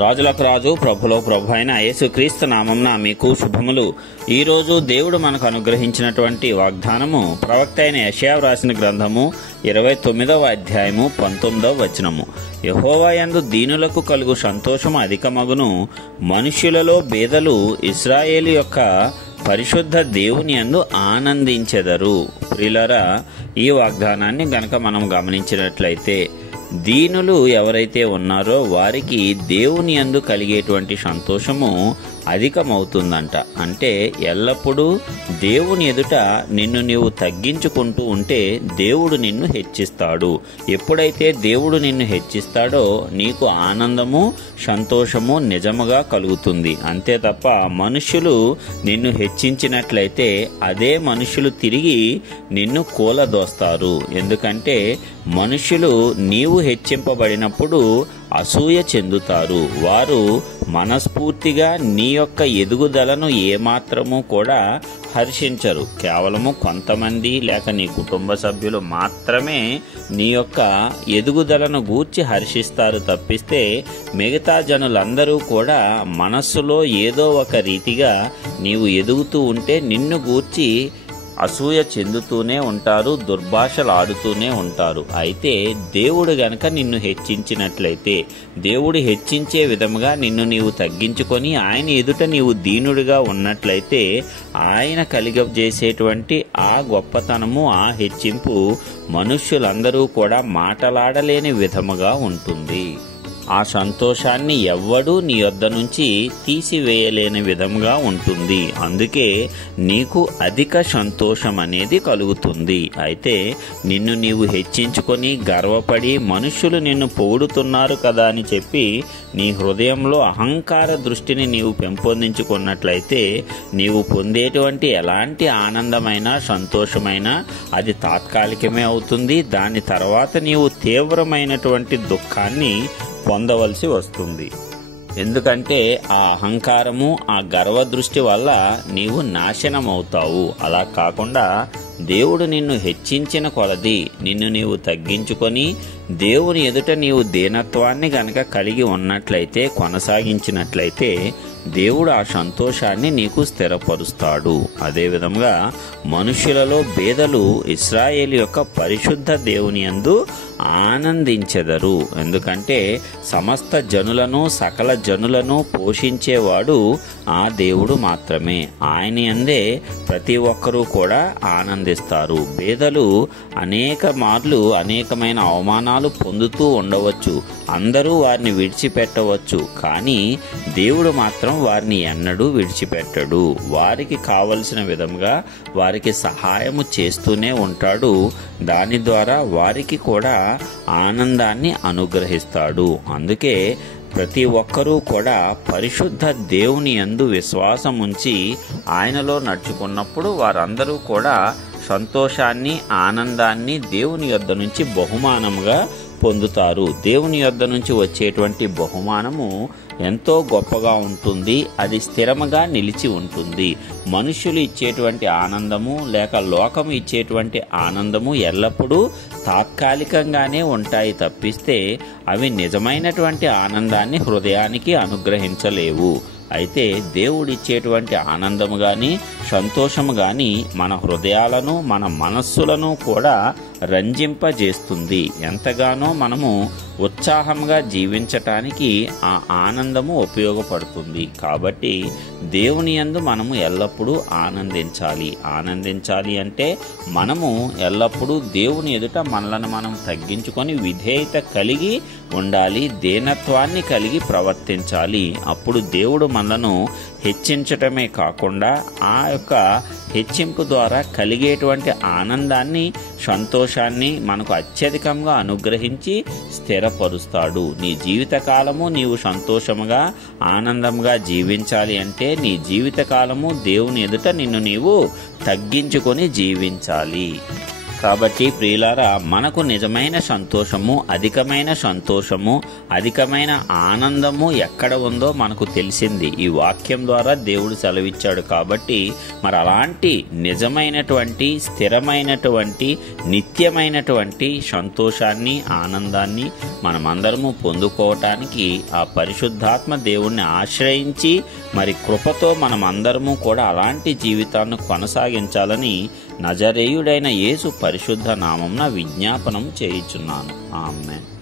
రాజులకు రాజు ప్రభులో ప్రభు అయిన యేసుక్రీస్తు నామమున మీకు శుభములు. ఈరోజు దేవుడు మనకు అనుగ్రహించినటువంటి వాగ్దానము ప్రవక్త అయిన యెషయా రాసిన గ్రంథము 29వ అధ్యాయము 19వ వచనము. యెహోవా యందు దీనులకు కలుగు సంతోషము అధికమగును, మనుష్యులలో బేదలు ఇశ్రాయేలు యొక్క పరిశుద్ధ దేవుని యందు ఆనందించెదరు. ప్రియులారా, ఈ వాగ్దానాన్ని గనక మనం గమనించినట్లయితే దీనులు ఎవరైతే ఉన్నారో వారికి దేవుని యందు కలిగేటువంటి సంతోషము అధికమవుతుందంట. అంటే ఎల్లప్పుడూ దేవుని ఎదుట నిన్ను నీవు తగ్గించుకుంటూ ఉంటే దేవుడు నిన్ను హెచ్చిస్తాడు. ఎప్పుడైతే దేవుడు నిన్ను హెచ్చిస్తాడో నీకు ఆనందము సంతోషము నిజముగా కలుగుతుంది. అంతే తప్ప మనుషులు నిన్ను హెచ్చించినట్లయితే అదే మనుషులు తిరిగి నిన్ను కూలదోస్తారు. ఎందుకంటే మనుషులు నీవు హెచ్చింపబడినప్పుడు అసూయ చెందుతారు. వారు మనస్ఫూర్తిగా నీ యొక్క ఎదుగుదలను ఏమాత్రము కూడా హర్షించరు. కేవలము కొంతమంది లేక నీ కుటుంబ సభ్యులు మాత్రమే నీ యొక్క ఎదుగుదలను గూర్చి హర్షిస్తారు తప్పిస్తే మిగతా జనులందరూ కూడా మనస్సులో ఏదో ఒక రీతిగా నీవు ఎదుగుతూ ఉంటే నిన్ను గూర్చి అసూయ చెందుతూనే ఉంటారు, దుర్భాషలాడుతూనే ఉంటారు. అయితే దేవుడు గనక నిన్ను హెచ్చించినట్లయితే, దేవుడు హెచ్చించే విధముగా నిన్ను నీవు తగ్గించుకొని ఆయన ఎదుట నీవు దీనుడిగా ఉన్నట్లయితే ఆయన కలిగజేసేటువంటి ఆ గొప్పతనము, ఆ హెచ్చింపు మనుష్యులందరూ కూడా మాటలాడలేని విధముగా ఉంటుంది. ఆ సంతోషాన్ని ఎవ్వడూ నీ యొద్ద నుంచి తీసివేయలేని విధంగా ఉంటుంది. అందుకే నీకు అధిక సంతోషం అనేది కలుగుతుంది. అయితే నిన్ను నీవు హెచ్చించుకొని గర్వపడి మనుష్యులు నిన్ను పొగుడుతున్నారు కదా అని చెప్పి నీ హృదయంలో అహంకార దృష్టిని నీవు పెంపొందించుకున్నట్లయితే నీవు పొందేటువంటి ఎలాంటి ఆనందమైన సంతోషమైన అది తాత్కాలికమే అవుతుంది. దాని తర్వాత నీవు తీవ్రమైనటువంటి దుఃఖాన్ని పొందవలసి వస్తుంది. ఎందుకంటే ఆ అహంకారము, ఆ గర్వ దృష్టి వల్ల నీవు నాశనమవుతావు. అలా కాకుండా దేవుడు నిన్ను హెచ్చించిన కొలది నిన్ను నీవు తగ్గించుకొని దేవుని ఎదుట నీవు దీనత్వాన్ని గనక కలిగి ఉన్నట్లయితే, కొనసాగించినట్లయితే దేవుడు ఆ సంతోషాన్ని నీకు స్థిరపరుస్తాడు. అదేవిధంగా మనుష్యులలో బేదలు ఇశ్రాయేలు యొక్క పరిశుద్ధ దేవుని యందు ఆనందించెదరు. ఎందుకంటే సమస్త జనులను, సకల జనులను పోషించేవాడు ఆ దేవుడు మాత్రమే. ఆయన యందే ప్రతి ఒక్కరూ కూడా ఆనందిస్తారు. బేదలు అనేక మార్లు అనేకమైన అవమానాలు పొందుతూ ఉండవచ్చు, అందరూ వారిని విడిచిపెట్టవచ్చు, కానీ దేవుడు మాత్రం వారిని ఎన్నడూ విడిచిపెట్టడు. వారికి కావలసిన విధంగా వారికి సహాయము చేస్తూనే ఉంటాడు. దాని ద్వారా వారికి కూడా ఆనందాన్ని అనుగ్రహిస్తాడు. అందుకే ప్రతి ఒక్కరూ కూడా పరిశుద్ధ దేవుని యందు విశ్వాసం ఉంచి ఆయనలో నడుచుకున్నప్పుడు వారందరూ కూడా సంతోషాన్ని, ఆనందాన్ని దేవుని యొద్ద నుంచి బహుమానముగా పొందుతారు. దేవుని యొద్ద నుంచి వచ్చేటువంటి బహుమానము ఎంతో గొప్పగా ఉంటుంది. అది స్థిరముగా నిలిచి ఉంటుంది. మనుషులు ఇచ్చేటువంటి ఆనందము లేక లోకము ఇచ్చేటువంటి ఆనందము ఎల్లప్పుడూ తాత్కాలికంగానే ఉంటాయి తప్పిస్తే అవి నిజమైనటువంటి ఆనందాన్ని హృదయానికి అనుగ్రహించలేవు. అయితే దేవుడిచ్చేటువంటి ఆనందము గాని సంతోషము గాని మన హృదయాలను, మన మనస్సులను కూడా రంజింపజేస్తుంది. ఎంతగానో మనము ఉత్సాహంగా జీవించటానికి ఆ ఆనందము ఉపయోగపడుతుంది. కాబట్టి దేవుని యందు మనము ఎల్లప్పుడూ ఆనందించాలి. ఆనందించాలి అంటే మనము ఎల్లప్పుడూ దేవుని ఎదుట మనలను మనం తగ్గించుకొని విధేయత కలిగి ఉండాలి, దీనత్వాన్ని కలిగి ప్రవర్తించాలి. అప్పుడు దేవుడు మనలను హెచ్చించటమే కాకుండా ఆ యొక్క హెచ్చింపు ద్వారా కలిగేటువంటి ఆనందాన్ని, సంతోషాన్ని మనకు అత్యధికంగా అనుగ్రహించి స్థిరపరుస్తాడు. నీ జీవితకాలము నీవు సంతోషముగా, ఆనందంగా జీవించాలి అంటే నీ జీవితకాలము దేవుని ఎదుట నిన్ను నీవు తగ్గించుకొని జీవించాలి. కాబట్టి ప్రియులారా, మనకు నిజమైన సంతోషము, అధికమైన ఆనందము ఎక్కడ ఉందో మనకు తెలిసింది. ఈ వాక్యం ద్వారా దేవుడు సెలవిచ్చాడు. కాబట్టి మరి అలాంటి నిజమైనటువంటి, స్థిరమైనటువంటి, నిత్యమైనటువంటి సంతోషాన్ని, ఆనందాన్ని మనమందరము పొందుకోవటానికి ఆ పరిశుద్ధాత్మ దేవుణ్ణి ఆశ్రయించి మరి కృపతో మనమందరము కూడా అలాంటి జీవితాన్ని కొనసాగించాలని నజరేయుడైన యేసు పరిశుద్ధ నామమున విజ్ఞాపనం చేయుచున్నాను. ఆమేన్.